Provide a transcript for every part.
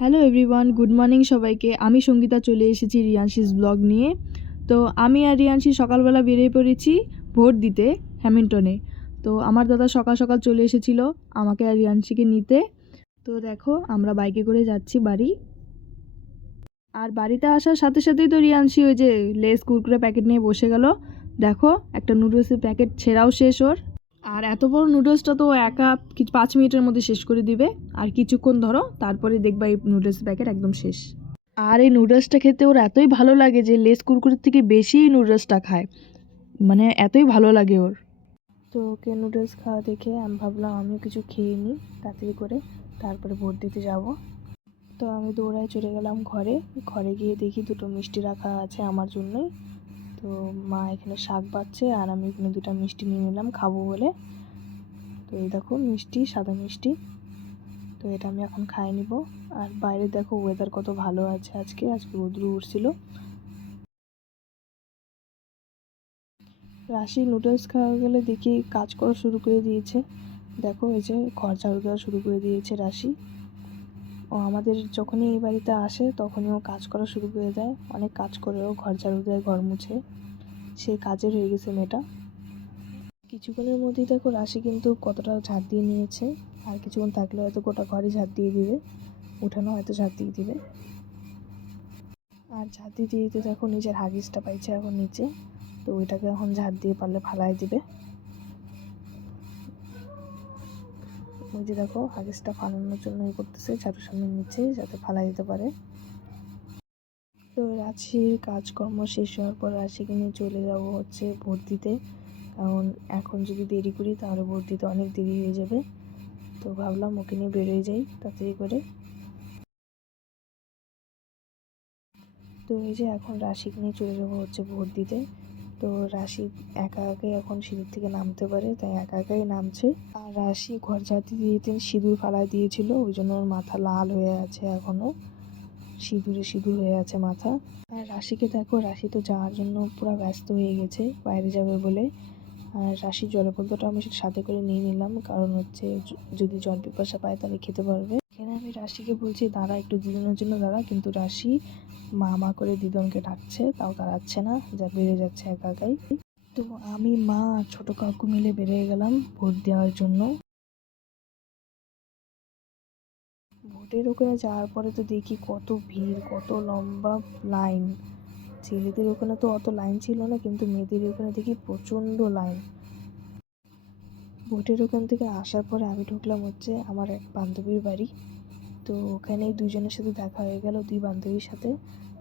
Hello everyone, good morning সবাইকে। আমি সঙ্গীতা চলে এসেছি রিয়ানশিস ব্লগ নিয়ে। তো আমি আর রিয়ানশি সকালবেলা বেরিয়ে পড়েছি ভোট দিতে হ্যামিল্টনে। তো আমার দাদা সকাল সকাল চলে এসেছিল আমাকে আর রিয়ানশিকে নিতে। তো দেখো আমরা বাইকে করে যাচ্ছি বাড়ি। আর বাড়িতে আসার সাথে সাথেই তো রিয়ানশি ওই যে লেস কুরকুরে প্যাকেট নিয়ে বসে গেল। দেখো একটা নুডলসের প্যাকেট ছেঁড়াও শেষ ওর। আর এত বড় নুডলসটা তো একা 5 মিনিটের মধ্যে শেষ করে দিবে। আর কিছুক্ষণ ধরো, তারপরে দেখবা এই নুডলস প্যাকেট একদম শেষ। আর এই নুডলসটা খেতে ওর এতই ভালো লাগে যে লেস কুরকুরের থেকে বেশি এই নুডলসটা খায়, মানে এতই ভালো লাগে ওর। তো ওকে নুডলস খাওয়া দেখে আমি ভাবলাম আমিও কিছু খেয়ে নিই তাড়াতাড়ি করে, তারপরে ভোট দিতে যাব। তো আমি দৌড়ায় চলে গেলাম ঘরে। ঘরে গিয়ে দেখি দুটো মিষ্টি রাখা আছে আমার জন্যই। তো মা এখানে শাক বাচ্ছে আর আমি এখানে দুটো মিষ্টি নিয়ে নিলাম খাবো বলে। তো এই দেখো মিষ্টি, সাদা মিষ্টি। তো এটা আমি এখন খাই নিব। আর বাইরে দেখো ওয়েদার কত ভালো আছে আজকে রোদ্র উঠছিল। রাশি নুডলস খাওয়া গেলে দেখি কাজ করা শুরু করে দিয়েছে। দেখো এই যে ঘর ঝাড়ু দেওয়া শুরু করে দিয়েছে রাশি। ও আমাদের যখনই এই বাড়িতে আসে তখনই ও কাজ করা শুরু করে দেয়। অনেক কাজ করেও ঘর ঝাড়ু দেয়, ঘর মুছে। সেই কাজের হয়ে গেছে মেয়েটা। কিছুক্ষণের মধ্যেই দেখো রাশি কিন্তু কতটা ঝাড় দিয়ে নিয়েছে। আর কিছুক্ষণ থাকলে হয়তো গোটা ঘরই ঝাড় দিয়ে দিবে, উঠানো হয়তো ঝাড় দিয়ে দিবে। আর ঝাড় দিতে দিতে দেখো নিজের হাগিসটা পাইছে এখন নিচে। তো ওইটাকে এখন ঝাড় দিয়ে পারলে ফালাই দিবে। ওই যে দেখো হাগিসটা ফালানোর জন্য করতেছে ঝাড়ুর সামনে নিচে, যাতে ফালাই দিতে পারে। তো রাশির কাজকর্ম শেষ হওয়ার পর রাশিকে নিয়ে চলে যাব হচ্ছে ভোট দিতে। কারণ এখন যদি দেরি করি তাহলে ভোট দিতে অনেক দেরি হয়ে যাবে। তো ভাবলাম ওকে নিয়ে বেরোয় যাই তাড়াতাড়ি করে। তো এই যে এখন রাশিকে নিয়ে চলে যাবো হচ্ছে ভোট দিতে। তো রাশি একা একাই এখন সিঁদুর থেকে নামতে পারে, তাই একা একাই নামছে। আর রাশি ঘর ঝাড়তে দিয়ে সিঁদুর ফালায় দিয়েছিল, ওই জন্য ওর মাথা লাল হয়ে আছে এখনও, সিঁদুরে সিঁদুর হয়ে আছে মাথা। আর রাশিকে দেখো, রাশি তো যাওয়ার জন্য পুরো ব্যস্ত হয়ে গেছে বাইরে যাবে বলে। আর রাশির জলের বোতলটা আমি সাথে করে নিয়ে নিলাম, কারণ হচ্ছে যদি জল পিপাসা পায় তাহলে খেতে পারবে। এখানে আমি রাশিকে বলছি দাঁড়া একটু, দিদনের জন্য দাঁড়া, কিন্তু রাশি মা মা করে দিদনকে ডাকছে, তাও দাঁড়াচ্ছে না, যা বেড়ে যাচ্ছে একা একাই। তো আমি মা আর ছোটো কাকু মিলে বেরিয়ে গেলাম ভোট দেওয়ার জন্য। ভোটের ওখানে যাওয়ার পরে তো দেখি কত ভিড়, কত লম্বা লাইন। ছেলেদের ওখানে তো অত লাইন ছিল না, কিন্তু মেয়েদের ওখানে দেখি প্রচণ্ড লাইন। ভোটের ওখান থেকে আসার পরে আমি ঢুকলাম হচ্ছে আমার এক বান্ধবীর বাড়ি। তো ওখানেই দুজনের সাথে দেখা হয়ে গেল, দুই বান্ধবীর সাথে।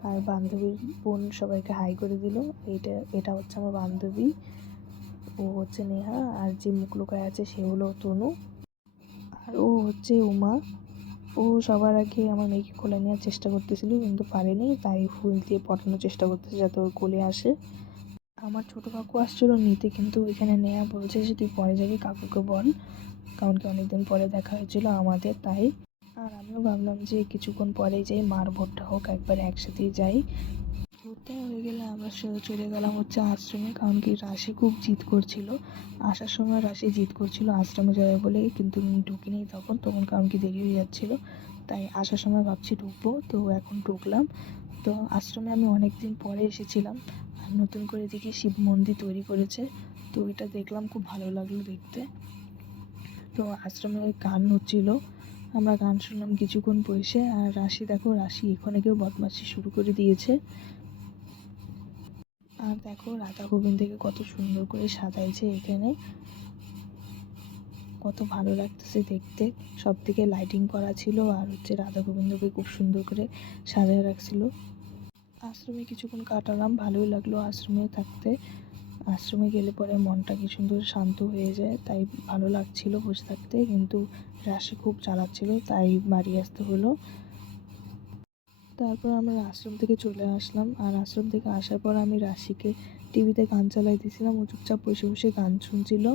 আর বান্ধবীর বোন সবাইকে হাই করে দিল। এটা হচ্ছে আমার বান্ধবী, ও হচ্ছে নেহা, আর যে মুখ লুকায় আছে সে হলো তনু, আর ও হচ্ছে উমা। ও সবার আগে আমার মেয়েকে কোলে নেওয়ার চেষ্টা করতেছিল, কিন্তু পারেনি, তাই ফুল দিয়ে পটানোর চেষ্টা করতেছে যাতে ওর কোলে আসে। আমার ছোটো কাকু আসছিল নিতে, কিন্তু এখানে নেহা বলছে যে তুই পরে যাবি, কাকুকে বল, কারণ কি অনেকদিন পরে দেখা হয়েছিল আমাদের, তাই। আর আমিও ভাবলাম যে কিছুক্ষণ পরেই যাই, মার ভোটটা হোক একবার একসাথেই যাই। ভোটটা হয়ে গেলে আমরা চলে গেলাম হচ্ছে আশ্রমে, কারণ কি রাশি খুব জিদ করছিল। আসার সময় রাশি জিদ করছিল আশ্রমে যাবে বলে, কিন্তু ঢুকিনি তখন কারণ কি দেরি হয়ে যাচ্ছিলো, তাই আসার সময় ভাবছি ঢুকবো, তো এখন ঢুকলাম। তো আশ্রমে আমি অনেক দিন পরে এসেছিলাম, আর নতুন করে দেখি শিব মন্দির তৈরি করেছে। তো এটা দেখলাম, খুব ভালো লাগলো দেখতে। তো আশ্রমে ওই গান হচ্ছিল, আমরা গান শুনলাম কিছুক্ষণ বসে। আর রাশি দেখো, রাশি এখানে কেউ বদমাশি শুরু করে দিয়েছে। আর দেখো রাধা গোবিন্দকে কত সুন্দর করে সাজাইছে এখানে, কত ভালো লাগতেছে দেখতে। সব থেকে লাইটিং করা ছিল, আর হচ্ছে রাধা গোবিন্দকে খুব সুন্দর করে সাজায় রাখছিল। আশ্রমে কিছুক্ষণ কাটালাম, ভালোই লাগলো আশ্রমে থাকতে। আশ্রমে গেলে পরে মনটা কি সুন্দর শান্ত হয়ে যায়, তাই ভালো লাগছিল বসে থাকতে। কিন্তু রাশি খুব চালাচ্ছিল, তাই বাড়ি আসতে হলো। তারপর আমরা আশ্রম থেকে চলে আসলাম। আর আশ্রম থেকে আসার পর আমি রাশিকে টিভিতে গান চালাই দিয়েছিলাম, ও চুপচাপ বসে বসে গান শুনছিল।